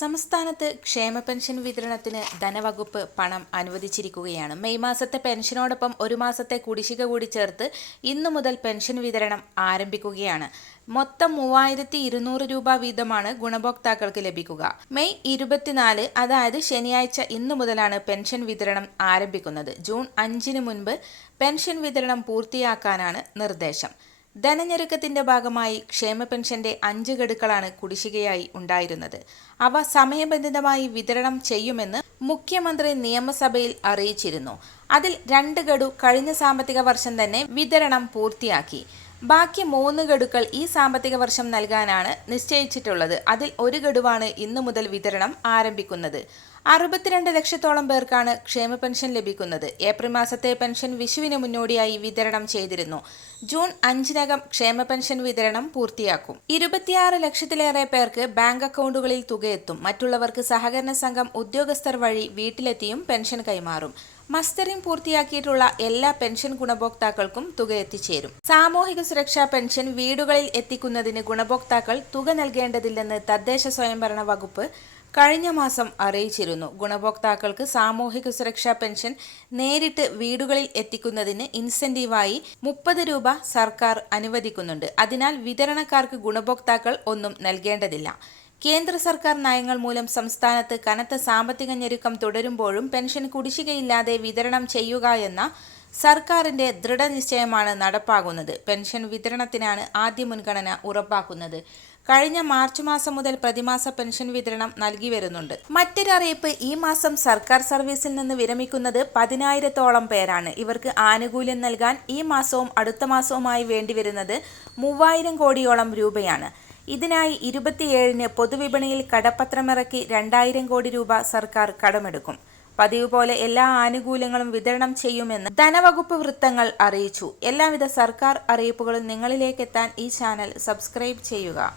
സംസ്ഥാനത്ത് ക്ഷേമ പെൻഷൻ വിതരണത്തിന് ധനവകുപ്പ് പണം അനുവദിച്ചിരിക്കുകയാണ്. മെയ് മാസത്തെ പെൻഷനോടൊപ്പം ഒരു മാസത്തെ കുടിശ്ശിക കൂടി ചേർത്ത് ഇന്നു മുതൽ പെൻഷൻ വിതരണം ആരംഭിക്കുകയാണ്. മൊത്തം മൂവായിരത്തി ഇരുന്നൂറ് രൂപ വീതമാണ് ഗുണഭോക്താക്കൾക്ക് ലഭിക്കുക. മെയ് ഇരുപത്തിനാല് അതായത് ശനിയാഴ്ച ഇന്നു മുതലാണ് പെൻഷൻ വിതരണം ആരംഭിക്കുന്നത്. ജൂൺ അഞ്ചിന് മുൻപ് പെൻഷൻ വിതരണം പൂർത്തിയാക്കാനാണ് നിർദ്ദേശം. ധനഞ്ഞെരുക്കത്തിന്റെ ഭാഗമായി ക്ഷേമ പെൻഷന്റെ അഞ്ച് ഗഡുക്കളാണ് കുടിശ്ശികയായി ഉണ്ടായിരുന്നത്. അവ സമയബന്ധിതമായി വിതരണം ചെയ്യുമെന്ന് മുഖ്യമന്ത്രി നിയമസഭയിൽ അറിയിച്ചിരുന്നു. അതിൽ രണ്ട് ഗഡു കഴിഞ്ഞ സാമ്പത്തിക വർഷം തന്നെ വിതരണം പൂർത്തിയാക്കി. ബാക്കി മൂന്ന് ഗഡുക്കൾ ഈ സാമ്പത്തിക വർഷം നൽകാനാണ് നിശ്ചയിച്ചിട്ടുള്ളത്. അതിൽ ഒരു ഗഡുവാണ് ഇന്നു മുതൽ വിതരണം ആരംഭിക്കുന്നത്. അറുപത്തിരണ്ട് ലക്ഷത്തോളം പേർക്കാണ് ക്ഷേമ പെൻഷൻ ലഭിക്കുന്നത്. ഏപ്രിൽ മാസത്തെ പെൻഷൻ വിഷുവിന് മുന്നോടിയായി വിതരണം ചെയ്തിരുന്നു. ജൂൺ അഞ്ചിനകം ക്ഷേമ പെൻഷൻ വിതരണം പൂർത്തിയാക്കും. ഇരുപത്തിയാറ് ലക്ഷത്തിലേറെ പേർക്ക് ബാങ്ക് അക്കൗണ്ടുകളിൽ തുകയെത്തും. മറ്റുള്ളവർക്ക് സഹകരണ സംഘം ഉദ്യോഗസ്ഥർ വഴി വീട്ടിലെത്തിയും പെൻഷൻ കൈമാറും. മസ്റ്ററിംഗ് പൂർത്തിയാക്കിയിട്ടുള്ള എല്ലാ പെൻഷൻ ഗുണഭോക്താക്കൾക്കും തുക എത്തിച്ചേരും. സാമൂഹിക സുരക്ഷാ പെൻഷൻ വീടുകളിൽ എത്തിക്കുന്നതിന് ഗുണഭോക്താക്കൾ തുക നൽകേണ്ടതില്ലെന്ന് തദ്ദേശ സ്വയംഭരണ വകുപ്പ് കഴിഞ്ഞ മാസം അറിയിച്ചിരുന്നു. ഗുണഭോക്താക്കൾക്ക് സാമൂഹിക സുരക്ഷാ പെൻഷൻ നേരിട്ട് വീടുകളിൽ എത്തിക്കുന്നതിന് ഇൻസെന്റീവായി മുപ്പത് രൂപ സർക്കാർ അനുവദിക്കുന്നുണ്ട്. അതിനാൽ വിതരണക്കാർക്ക് ഗുണഭോക്താക്കൾ ഒന്നും നൽകേണ്ടതില്ല. കേന്ദ്ര സർക്കാർ നയങ്ങൾ മൂലം സംസ്ഥാനത്ത് കനത്ത സാമ്പത്തിക ഞെരുക്കം തുടരുമ്പോഴും പെൻഷൻ കുടിശ്ശികയില്ലാതെ വിതരണം ചെയ്യുക എന്ന സർക്കാരിന്റെ ദൃഢനിശ്ചയമാണ് നടപ്പാകുന്നത് പെൻഷൻ വിതരണത്തിനാണ് ആദ്യ മുൻഗണന ഉറപ്പാക്കുന്നത്. കഴിഞ്ഞ മാർച്ച് മാസം മുതൽ പ്രതിമാസ പെൻഷൻ വിതരണം നൽകി വരുന്നുണ്ട്. മറ്റൊരറിയിപ്പ് ഈ മാസം സർക്കാർ സർവീസിൽ നിന്ന് വിരമിക്കുന്നത് പതിനായിരത്തോളം പേരാണ്. ഇവർക്ക് ആനുകൂല്യം നൽകാൻ ഈ മാസവും അടുത്ത മാസവുമായി വേണ്ടിവരുന്നത് മൂവായിരം കോടിയോളം രൂപയാണ്. ഇതിനായി ഇരുപത്തിയേഴിന് പൊതുവിപണിയിൽ കടപ്പത്രമിറക്കി രണ്ടായിരം കോടി രൂപ സർക്കാർ കടമെടുക്കും. പതിവ് പോലെ എല്ലാ ആനുകൂല്യങ്ങളും വിതരണം ചെയ്യുമെന്ന് ധനവകുപ്പ് വൃത്തങ്ങൾ അറിയിച്ചു. എല്ലാവിധ സർക്കാർ അറിയിപ്പുകളും നിങ്ങളിലേക്കെത്താൻ ഈ ചാനൽ സബ്സ്ക്രൈബ് ചെയ്യുക.